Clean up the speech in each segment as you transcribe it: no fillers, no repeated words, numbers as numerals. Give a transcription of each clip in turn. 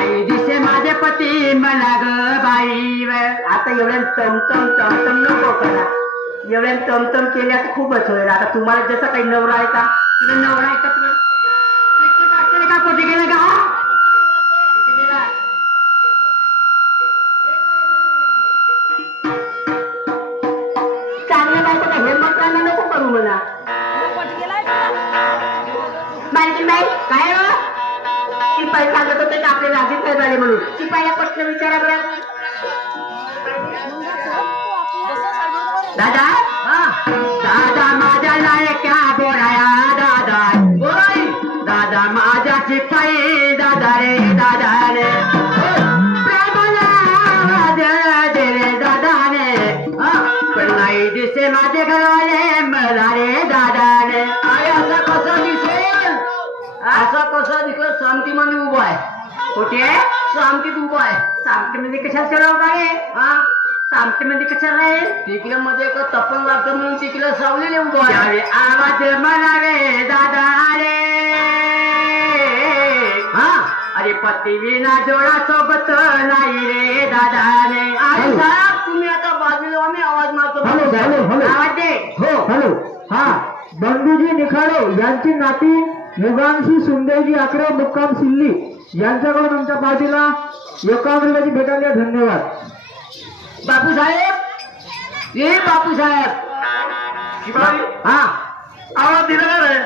नाही दिसे माझे पती मला ग बाई. आता एवढ्या चमचम नको करा. एवढ्या चमचम केल्या तर खूपच होईल. आता तुम्हाला जसं काही नवरा आहे का तुला नवरा आहे का तुला का कुठे गेलं का कुठे गेला. चांगलं काय बघा हे मकाना नको करू मला. मालकीन बाई काय हो शिपाई सांगत होते का आपले राजीव साहेब आले म्हणून. शिपाईला पटलं विचारा बरं. दादा दादा माझ्या लायक्या बोलाया दादा बोलाई दादा माझ्या शिपाई दादा रे दादा रे दे रे दादा रे. पण नाही दिसे माझे घरवाले मला रे दादा रे. असं कसं दिसेल असं कसं दिसेल. शांती मध्ये उभा आहे. कुठे शांतीत उभा आहे. शांतीमध्ये कशाला चढवत आहे. हा शांतीमध्ये कशाला राहील. तिकडे मध्ये एक तपन लागतं म्हणून तिकडे सावलेले उभं आहे. आवाज मला रे दादा रे. हा अरे पती विना जोडा सोबत नाही रे दादा रे. अरे साहेब तुम्ही आता बाजूला आम्ही आवाज मारतो. आवाज दे. हो हॅलो. हा बंडूजी निखाडे यांची नाती युगांशी सुंदेजी आकरे मुक्काम सिल्ली यांच्याकडून आमच्या पार्टीला एकाग्रताची भेटायला धन्यवाद. बापू साहेब ये बापू साहेब. हा आवाज दिला रे.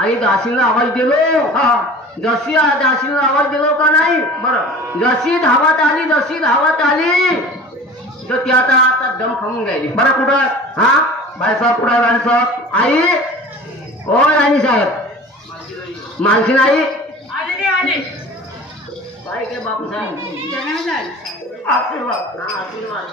आई दासीला आवाज दिलो. हा जशी दासीला आवाज दिलो का नाही. बरं जशी धावत आली तर ती आता आता दम खाऊन गेली. बरं कुठं हा बायसाहेब कुठं राणी साहेब आई हो राणी साहेब मालकी नाही काय काय बापू साहेब आशीर्वाद. हा आशीर्वाद.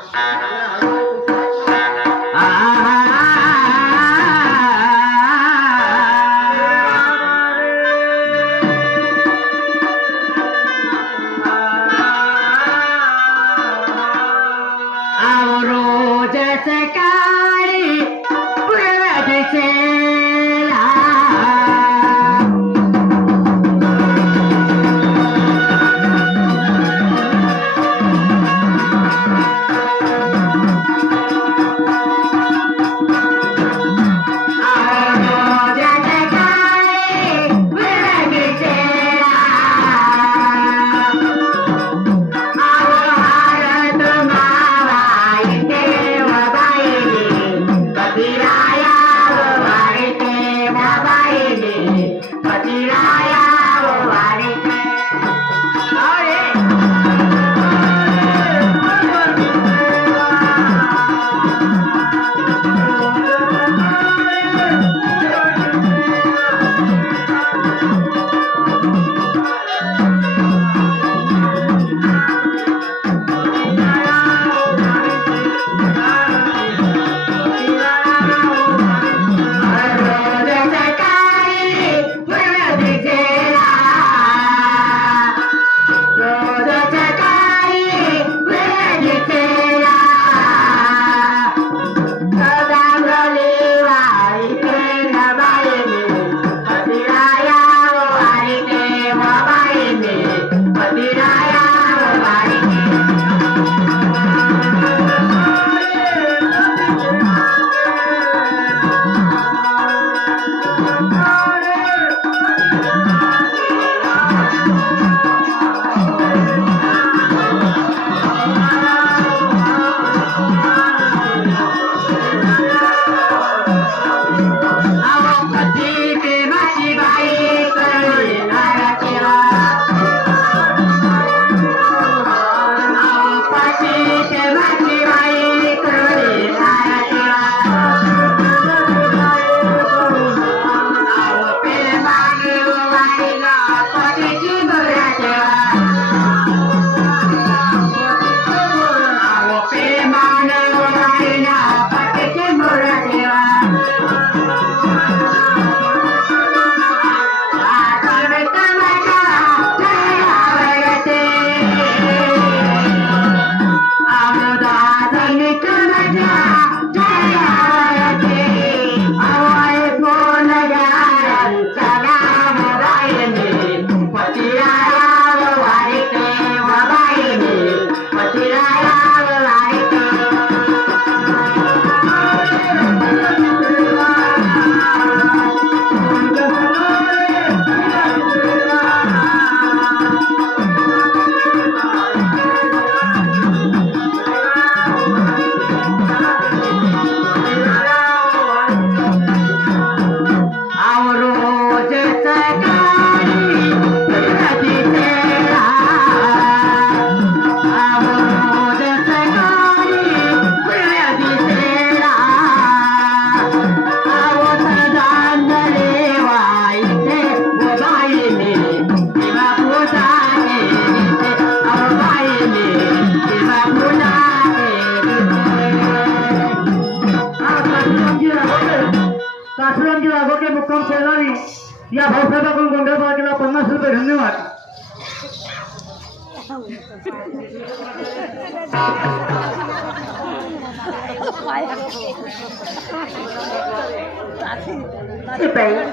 मुक्काम शेजारी या भाऊसाहेबाकडून गोंधळ पार्टीला 50 रुपये धन्यवाद.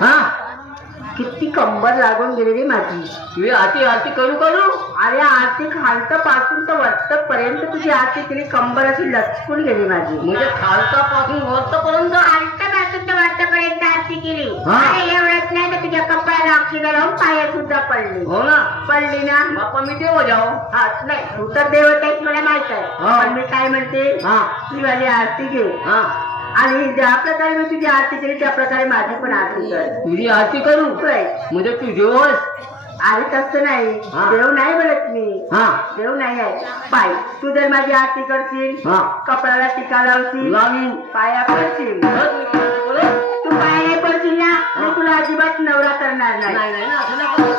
हा किती कंबर लागून गेली रे माझी. तुझी आरती आरती करू करू अरे आरती खालतं पासून तर वरत पर्यंत तुझी आरती केली, कंबर अशी लचकून गेली माझी. म्हणजे खालतापासून वरतपर्यंत खालतं पासून तर वरत पर्यंत आरती केली. हा. अरे एवढंच नाही तर तुझ्या कपड्याला अक्षिदा लावून पाया सुद्धा पडली. हो ना पडली ना. बाप्पा मी देव जाओ. हा नाही तू तर देवत आहेस मला माहित आहे. हा. पण मी काय म्हणते हा ती वाली आरती घे हा आणि ज्या प्रकारे मी तुझी आरती केली त्या प्रकारे माझी पण आरती कर. तुझी आरती करू होय. म्हणजे तू देवस. अरे तसं नाही, हा. देव नाही बोलत मी. हा देव नाही आहे. पाय तू जर माझी आरती करशील, हा कपड्याला टिका लावशील, लावीन. पाया पडशील, तू पाया नाही पडशील ना मी तुला अजिबात नवरा करणार नाही. नाही नाही ना असं नाही करू.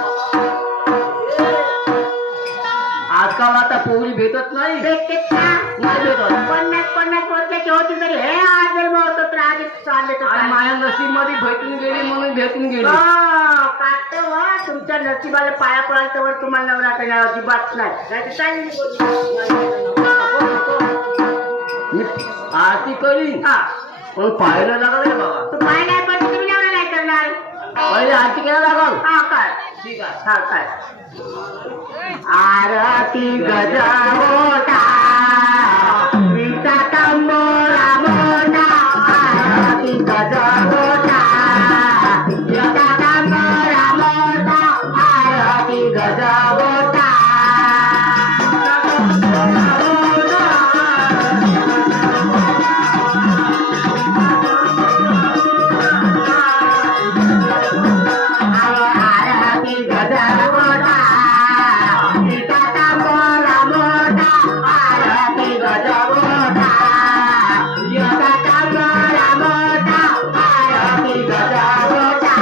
आजकाल आता पोरी भेटत नाही. भेटतेच ना. नाही भेटत. 50 वर्षाची होती तरी हे आज जन्म होतो तर आधीच चालले तर आणि चालले. माझ्या नशीब मध्ये भेटून गेली म्हणून भेटून गेली. हो, काढतो वा तुमच्या नशिबाला पाया पडायचं वर तुम्हाला नवरा करणार अजिबात नाही. नाहीतर चालली बोलली. मी आरती करीन हा पण पाहायला लागल रे बाबा. तू पाय नाही पडत तुम्ही नवरा नाही करणार. पहिले आरती करायला लागल. हा काय ठीक आहे. हा काय आरती गजमोठा विचा तंबोरा मोठा. आरती गजमोठा विचा तंबोरा मोठा. आरती गजमोठा. आरती गजमोठा विचा तंबोरा मोठा. आरती गजमोठा विचा तंबोरा मोठा. आरती गजमोठा.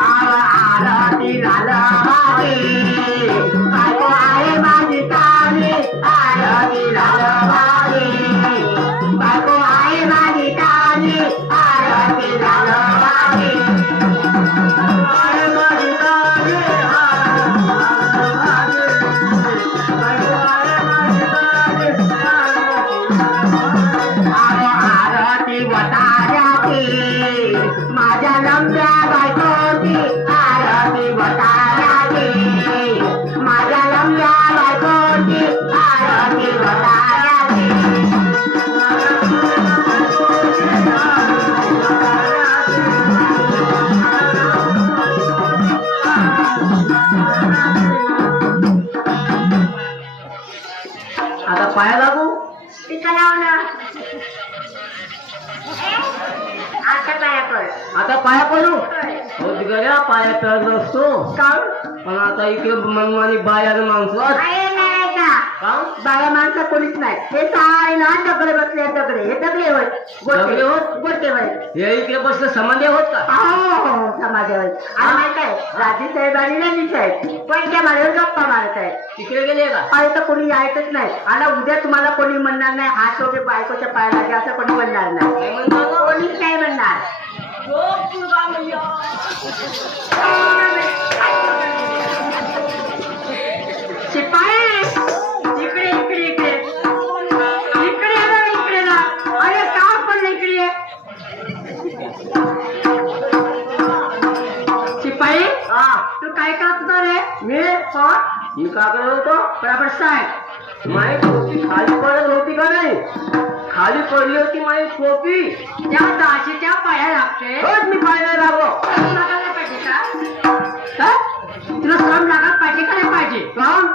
आरती लालवाडी बायको आहे माझी काळी. आरती लालवाडी बायको आहे माझी काळी. आरती लालवाडी आहे माझी काळी. आरती वताऱ्याची माझ्या लंब्या बायकोची. आरती वताऱ्याची माझ्या लंब्या बायकोची. आरती वताऱ्याची. आता पाया लागू. टिका लाव ना. आता पाया पड. आता पाया पडू. होय. हो तिकडे पाया पडत असतो काऊन? पण आता इकडे मनमानी बायानं माणसं आहे नाही का? काम बाया माणसं कोणीच नाही. हे सारे ना दगडे बसले दगडे. हे दगडे होय. दगडे होत? गोटे होय. हे इकडे बसले समाधी होत का. हो समाजावर. आणि माहित आहे राजी साहेब आणि रणजी साहेब पण त्या माझ्यावर गप्पा मारत आहेत. तिकडे गेले का. अरे तर कोणी यायचंच नाही. आणि उद्या तुम्हाला कोणी म्हणणार नाही हात वगैरे बायकोच्या पाया लागे असं कोणी म्हणणार नाही. काय म्हणतात ना? कोणीच नाही म्हणणार. शिपाई इकडे इकडे इकडे इकडे ये ना, इकडे ना. अरे का पण इकडे ये. शिपाई हा तू काय करत होता रे. मी हो मी का करत होतो. बरोबर सांग. माई टोपी खाली पडत होती का नाही. खाली पडली होती माई टोपी. त्या दाशीच्या पाया लागते. होत मी पाहायला लागलो. श्रम लागायला पाहिजे का. हा? तुला श्रम लागायला पाहिजे का नाही पाहिजे. काम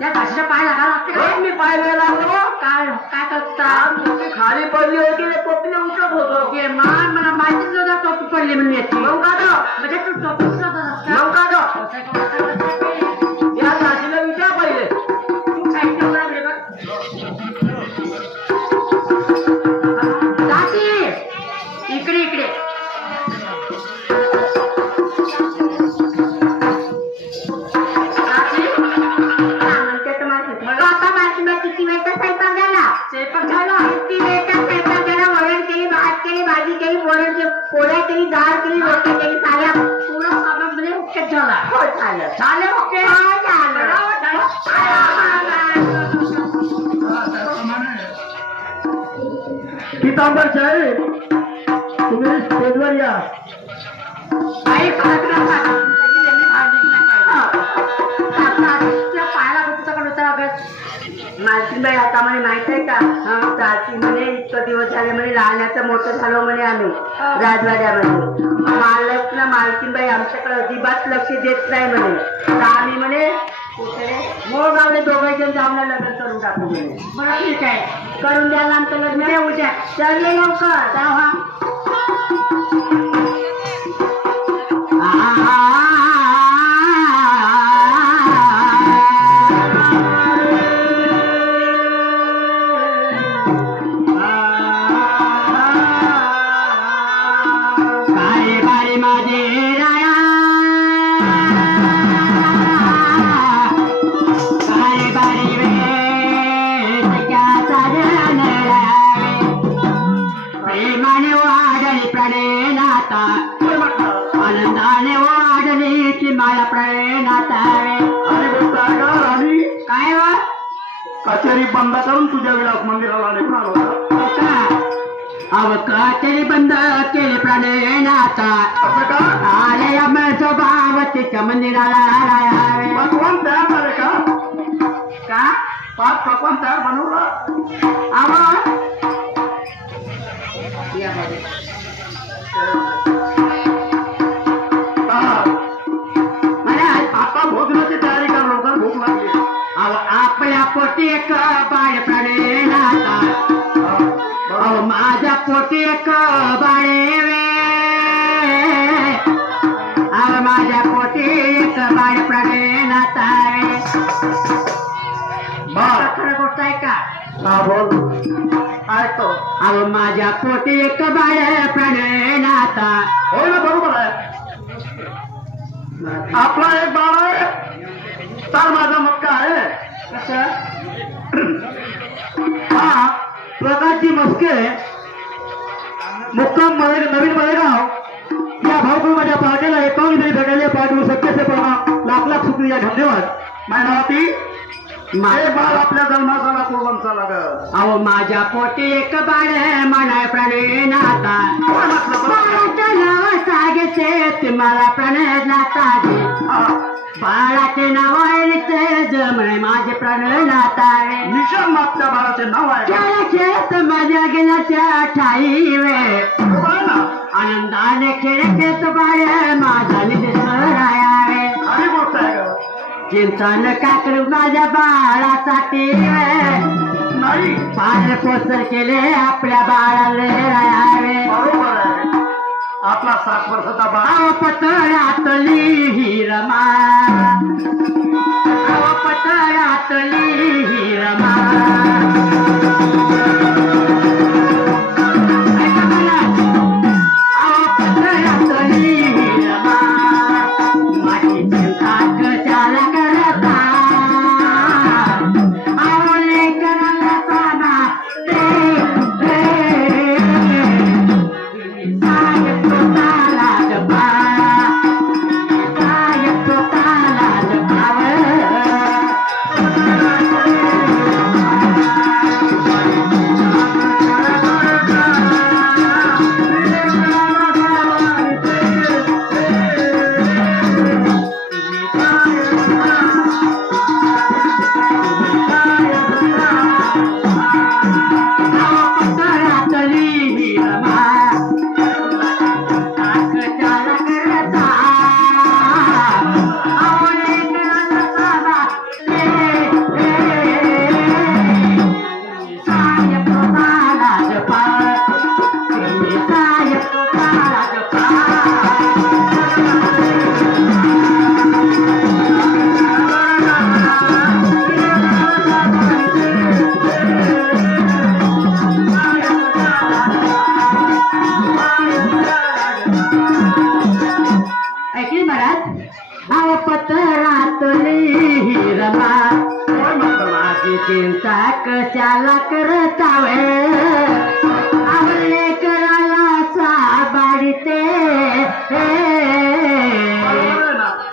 त्या दाशीच्या पाया लागायला लागते का. होत मी पाहायला लागलो. काय काय करता. काम टोपी खाली पडली होती ना टोपीने उठत होतो. ओके मान मला माहितीच नव्हतं टोपी पडली म्हणून याची. मग का तो. म्हणजे तू टोपी मग का तो. या दाशीला विचार पहिले. तू काय तेवढा वेळ बघ. दासी इकडे इकडे. दासी पोळ्या केली, डाळ केली, रोट्या केली, साऱ्या पूर्ण साबणामध्ये ओकेच झाला. हो, झालं. झाले ओके. पितांबर साहेब तुम्ही स्टेजवर या. काही फरक नका. पाहायला तुझ्याकडे होता अगं. मालकीनबाई आता म्हणे माहित आहे का चाची म्हणे इतकं दिवस झाले म्हणे लहानाचं मोठं झालो म्हणे आम्ही राजवाड्यामध्ये. मालक ना मालकीनबाई आमच्याकडे अजिबात लक्ष देत नाही म्हणे. तर आम्ही म्हणे मोळ गावले दोघे जण जाऊन लग्न करून टाकू म्हणे. बरं ठीक आहे. करून द्यायला आमचं लग्न उद्या उद्या चालले लवकर. तेव्हा काय बारी माझे राया काय बारी वे त्याचा जन प्रेमाने वाढली प्रणयनाता आनंदाने वाढली की मला प्रणयनाता काय वा कचेरी बंद करून तुझ्या विलास मंदिराला निघून आलो होता. अव कचेरी बंद केली प्रणयनाता असं का? आल्या माझं भावतीच्या मंदिराला राहावे. पकवान तयार झाले का? का पाच पकवान तयार बनवलं. अव हा. मला आता भोजनाची तयारी कर लवकर भूक लागली. अव आपल्या पोटी एक बाळ प्रणयनाता अव माझ्या पोटी एक बाळे वे अव माझ्या पोटी एक बाळ प्रणयनाता बर. खरं गोष्ट आहे का हा बोल. ऐकतो. अव माझ्या पोटी एक बाळ प्रणयनाता हो ना बरोबर आहे. आपला एक बाळ आहे तर माझा मक्का आहे. हा प्रकाशजी मस्के मुक्काम नवीन मळेगाव या भाऊकुमाच्या पार्टीला एकावन्न जरी भेटायला पाठवू शक्यते प्रमाण लाख लाख शुक्रिया धन्यवाद. मायनावती एक बाळ आपल्या जन्माचा कुर्बानचा लागत. अहो माझ्या पोटी एक बाळ म्हणाय प्रणयनाता कोण म्हटलं बरं? बाळाचं नाव सांगते तुम्हाला प्रणयनाता बाळाचे नाव आहे जमणे माझे प्रणयनाता निशान मागच्या बाळाचे नाव आहे का? खेळत माझ्या गेल्याच्या ठाई वे हो बाळ ना. आनंदाने खेळत बाळ माझा निधरायावे खरी गोष्ट आहे का? चिंतन का करू माझ्या बाळासाठी नाही पार पोचर केले आपल्या बाळाला रायावे बरोबर आहे. आपला 7 वर्षाचा बाळ पतळातली हिरमा पतळातली हिरमा पतळातली हिरमा माझी चिंता कशाला करता आवले करायला साधा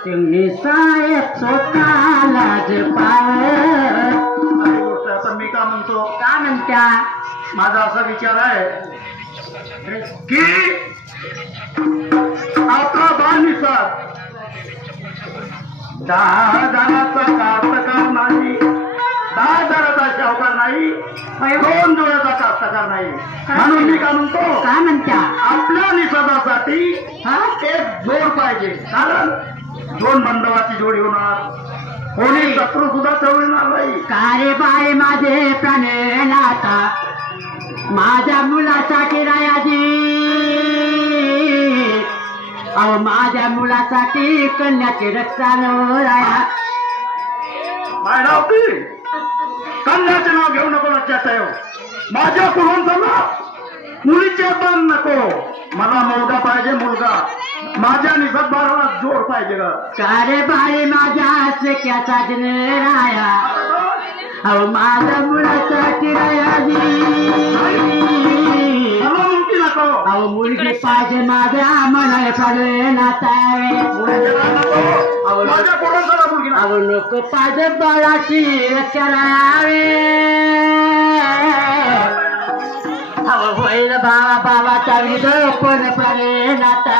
तुम्ही साहेब स्वतः लाज पावत. काही गोष्ट आता मी का म्हणतो, का म्हणत्या? माझा असा विचार आहे की आपला बालनिसार 10,000चा कास्तकार नाही, 10,000चा शाहूकार नाही, 2 जोड्याचा कास्तकार नाही. म्हणून मी का म्हणतो, काय म्हणत्या? आपल्या निसर्गासाठी हा? एक जोड पाहिजे. कारण 2 बंधवाची जोडी होणार, कोणी शत्रू सुद्धा ठेवणार नाही. का रे बाय माझे प्राणनाथा, माझ्या मुलासाठी रायाजी, अहो माझ्या मुलासाठी कन्याची रक्षा नो राया. मायनावती, कन्याचे नाव घेऊ नको, लक्षात ठेव. माझ्या कुलवंतांना मुलीचे बन नको, मला मुलगा पाहिजे, मुलगा. माझ्या निसर्ग बाळाला जोड पाहिजे ग. का रे बाय माझ्या सख्या साजने राया, अहो माझ्या मुलासाठी रायाजी, मला मुलगी नको, अहो मुलगी पाहिजे माझ्या मनाला पाहिजे नातावे. माझ्या कुलवंताला मुलगी नको. अहो नको पाहिजे बाळाची करावे, अहो होईल बाबा बाबाचा विध कोण पाहिजे नाता.